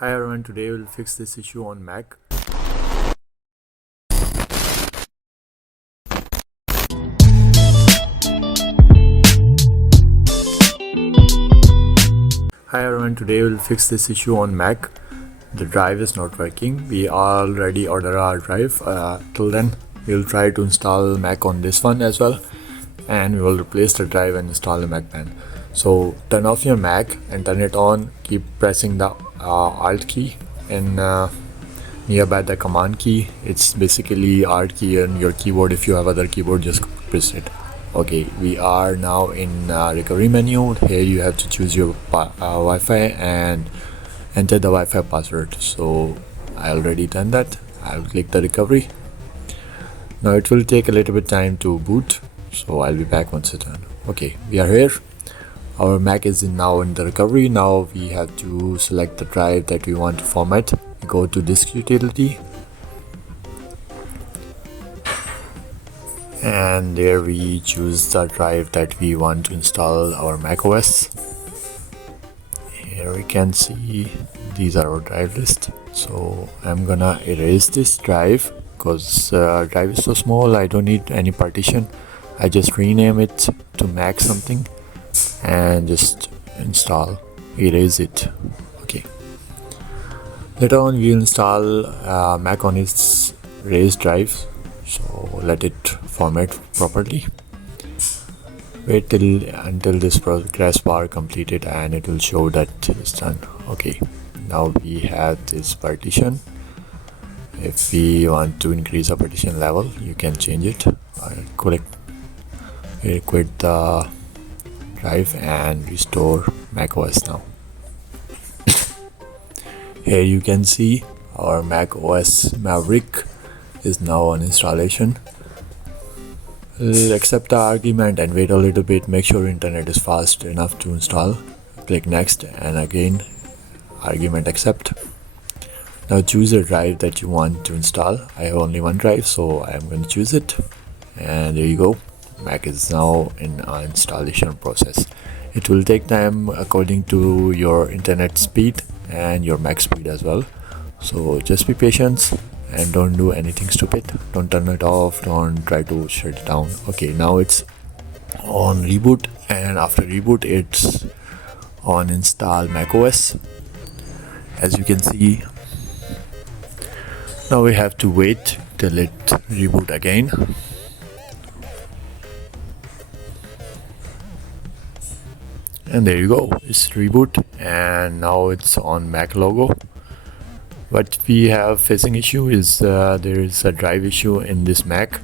Hi everyone, today we'll fix this issue on Mac. Hi everyone, today we'll fix this issue on Mac. The drive is not working. We already ordered our drive. Till then, we'll try to install Mac on this one as well, and we will replace the drive and install the Mac pen. So turn off your Mac and turn it on. Keep pressing the Alt key and nearby the command key. It's basically Alt key on your keyboard. If you have other keyboard, just press it. Okay, we are now in recovery menu. Here you have to choose your Wi-Fi and enter the Wi-Fi password. So I already done that. I'll click the recovery. Now it will take a little bit time to boot, so I'll be back once it's done. Okay, we are here. Our Mac is now in the recovery. Now we have to select the drive that we want to format. Go to disk utility, and there we choose the drive that we want to install our Mac OS. Here we can see these are our drive list. So I'm gonna erase this drive because drive is so small. I don't need any partition. I just rename it to Mac something and just install, erase it. Okay, later on we'll install Mac on its erased drive, so let it format properly. Wait until this progress bar completed and it will show that it's done. Okay, now we have this partition. If we want to increase the partition level, you can change it. Quit the drive and restore macOS now. Here you can see our Mac OS Maverick is now on installation. Accept the argument and wait a little bit. Make sure internet is fast enough to install. Click next and again argument accept. Now choose a drive that you want to install. I have only one drive, so I am going to choose it, and there you go. Mac is now in installation process. It will take time according to your internet speed and your Mac speed as well, so just be patient and don't do anything stupid. Don't turn it off, don't try to shut it down. Okay, now it's on reboot, and after reboot it's on install macOS. As you can see, now we have to wait till it reboot again. And there you go, it's reboot and now it's on Mac logo. What we have facing issue is there is a drive issue in this Mac,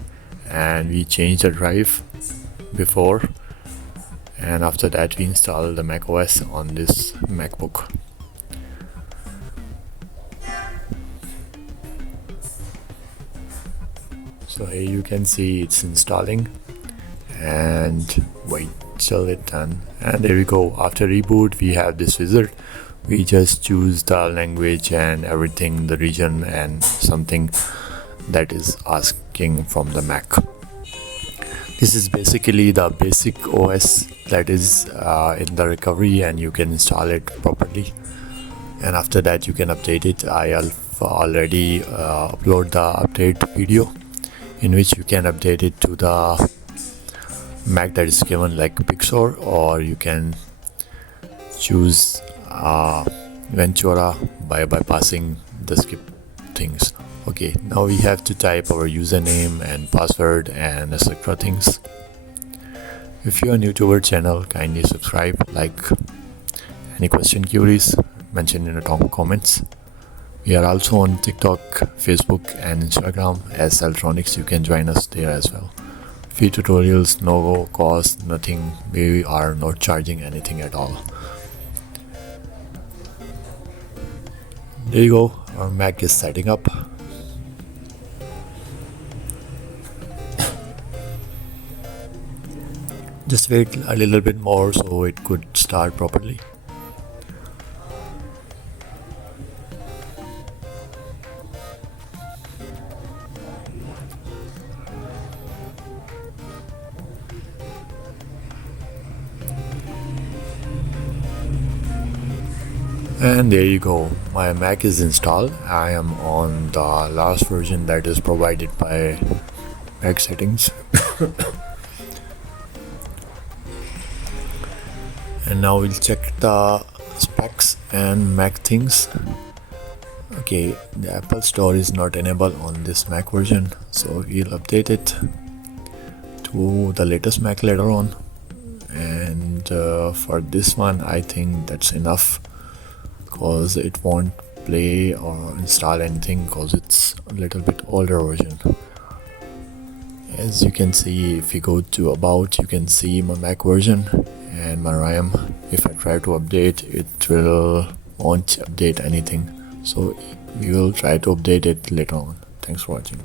and we changed the drive before, and after that we install the Mac OS on this MacBook. So here you can see it's installing, and wait till it done, and there we go. After reboot we have this wizard. We just choose the language and everything, the region and something that is asking from the Mac. This is basically the basic OS that is in the recovery, and you can install it properly, and after that you can update it. I have already upload the update video in which you can update it to the Mac that is given, like Pixar, or you can choose Ventura by bypassing the skip things. Okay, now we have to type our username and password and etc. things. If you are new to our channel, kindly subscribe, like. Any question, queries, mention in the comments. We are also on TikTok, Facebook and Instagram as Celltronix. You can join us there as well. Free tutorials, no cost, nothing. We are not charging anything at all. There you go, our Mac is setting up. Just wait a little bit more so it could start properly. And there you go, my Mac is installed. I am on the last version that is provided by Mac settings. And now we'll check the specs and Mac things. Okay, the Apple Store is not enabled on this Mac version, so we'll update it to the latest Mac later on. And for this one I think that's enough, because it won't play or install anything because it's a little bit older version. As you can see, if you go to about, you can see my Mac version and my RAM. If I try to update, it won't update anything, so we will try to update it later on. Thanks for watching.